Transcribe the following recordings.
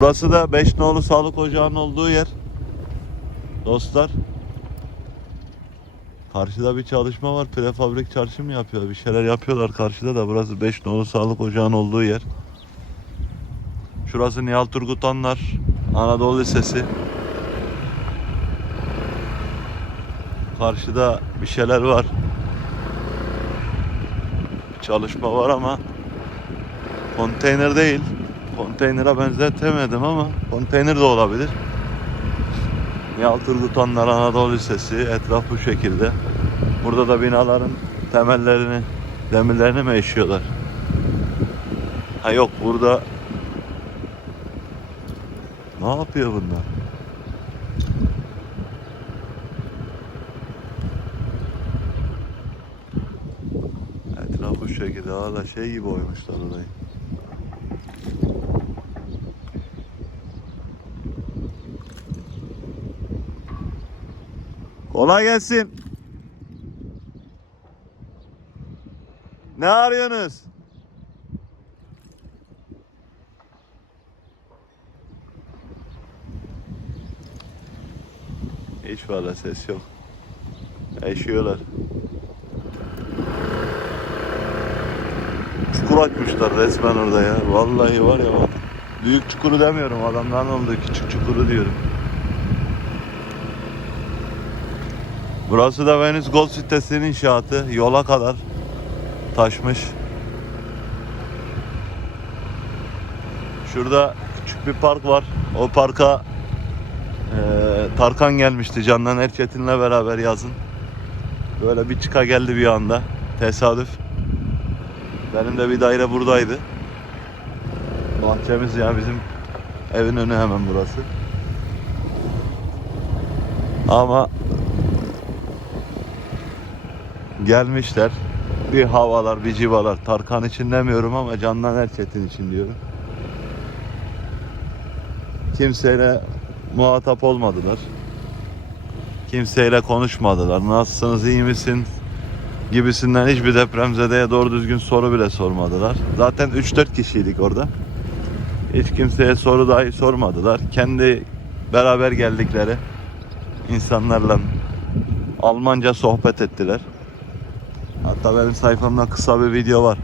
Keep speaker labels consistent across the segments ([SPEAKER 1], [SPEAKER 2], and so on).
[SPEAKER 1] Burası da 5 nolu sağlık ocağının olduğu yer. Dostlar. Karşıda bir çalışma var. Prefabrik çarşı mı yapıyor? Bir şeyler yapıyorlar karşıda da. Burası 5 nolu sağlık ocağının olduğu yer. Şurası Nihal Turgutanlar Anadolu Lisesi. Karşıda bir şeyler var. Bir çalışma var ama konteyner değil. Konteynere benzetemedim ama konteyner de olabilir. Nihal Turgutanlar Anadolu Lisesi etraf bu şekilde. Burada da binaların temellerini, demirlerini mi eşiyorlar? Ha yok burada ne yapıyor bunlar? Etraf bu şekilde hala şey gibi oymuşlar orayı. Kolay gelsin. Ne arıyorsunuz? Hiç valla ses yok. Eşiyorlar. Çukur açmışlar resmen orada ya. Vallahi var ya. Büyük çukuru demiyorum adamların olduğu küçük çukuru diyorum. Burası da Venüs Gold sitesinin inşaatı. Yola kadar taşmış. Şurada küçük bir park var. O parka eee, Tarkan gelmişti Candan Erçetin'le beraber yazın. Böyle bir çıka geldi bir anda. Tesadüf. Benim de bir daire buradaydı. Bahçemiz ya bizim evin önü hemen burası. Ama gelmişler. Bir havalar, bir civalar. Tarkan için demiyorum ama Candan Erçetin için diyorum. Kimseyle muhatap olmadılar. Kimseyle konuşmadılar. Nasılsınız, iyi misin? Gibisinden hiçbir depremzedeye doğru düzgün soru bile sormadılar. Zaten 3-4 kişiydik orada. Hiç kimseye soru dahi sormadılar. Kendi beraber geldikleri insanlarla Almanca sohbet ettiler. Hatta benim sayfamda kısa bir video var.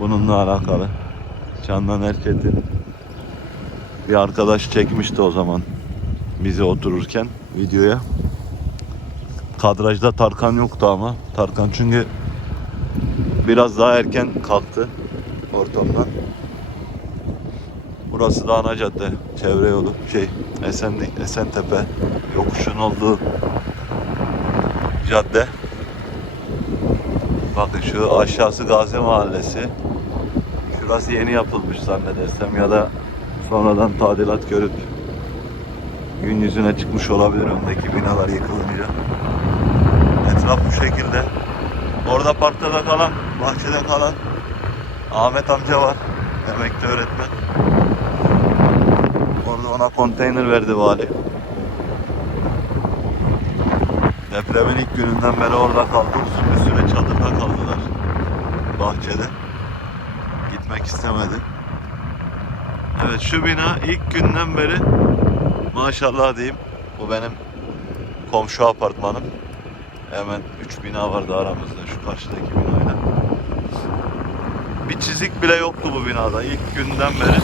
[SPEAKER 1] Bununla alakalı. Candan Erçetin bir arkadaş çekmişti o zaman bizi otururken videoya. Kadrajda Tarkan yoktu ama. Tarkan çünkü biraz daha erken kalktı ortamdan. Burası da ana cadde, çevre yolu, şey Esenlik, Esentepe yokuşun olduğu cadde. Bakın şu aşağısı Gazi Mahallesi. Şurası yeni yapılmış zannedersem ya da sonradan tadilat görüp gün yüzüne çıkmış olabilir öndeki binalar yıkılınca. Etraf bu şekilde. Orada parkta da kalan, bahçede kalan Ahmet amca var. Emekli öğretmen. Orada ona konteyner verdi vali. Depremin ilk gününden beri orada kaldı. Bir süre çadırda kaldılar. Bahçede. Gitmek istemedi. Evet şu bina ilk günden beri maşallah diyeyim. Bu benim komşu apartmanım. Hemen 3 bina vardı aramızda şu karşıdaki binayla. Bir çizik bile yoktu bu binada ilk günden beri.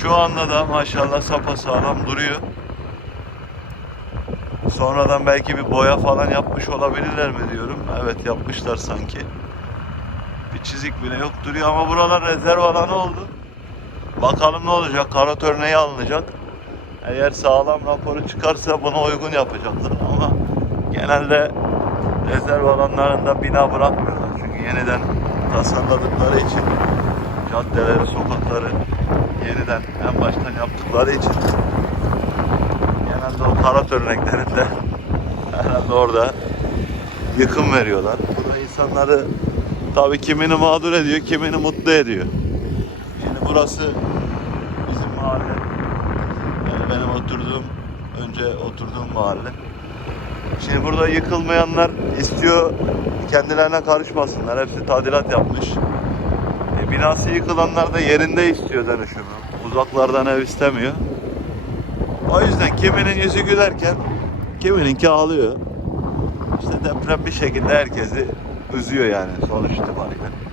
[SPEAKER 1] Şu anda da maşallah sapasağlam duruyor. Sonradan belki bir boya falan yapmış olabilirler mi diyorum. Evet yapmışlar sanki. Bir çizik bile yok duruyor ama buralar rezerv alanı oldu. Bakalım ne olacak? Karot örneği alınacak. Eğer sağlam raporu çıkarsa buna uygun yapacaklar ama genelde rezerv alanlarında bina bırakmıyorlar. Çünkü yeniden tasarladıkları için caddeleri, sokakları yeniden en baştan yaptıkları için karot örneklerinde herhalde orada yıkım veriyorlar. Bu da insanları tabii kimini mağdur ediyor, kimini mutlu ediyor. Yani burası bizim mahalle. Yani benim oturduğum, önce oturduğum mahalle. Şimdi burada yıkılmayanlar istiyor kendilerine karışmasınlar. Hepsi tadilat yapmış. E, binası yıkılanlar da yerinde istiyor dönüşümü. Uzaklardan ev istemiyor. Kiminin yüzü gülerken kimininki ağlıyor. İşte deprem bir şekilde herkesi üzüyor yani sonuç itibariyle.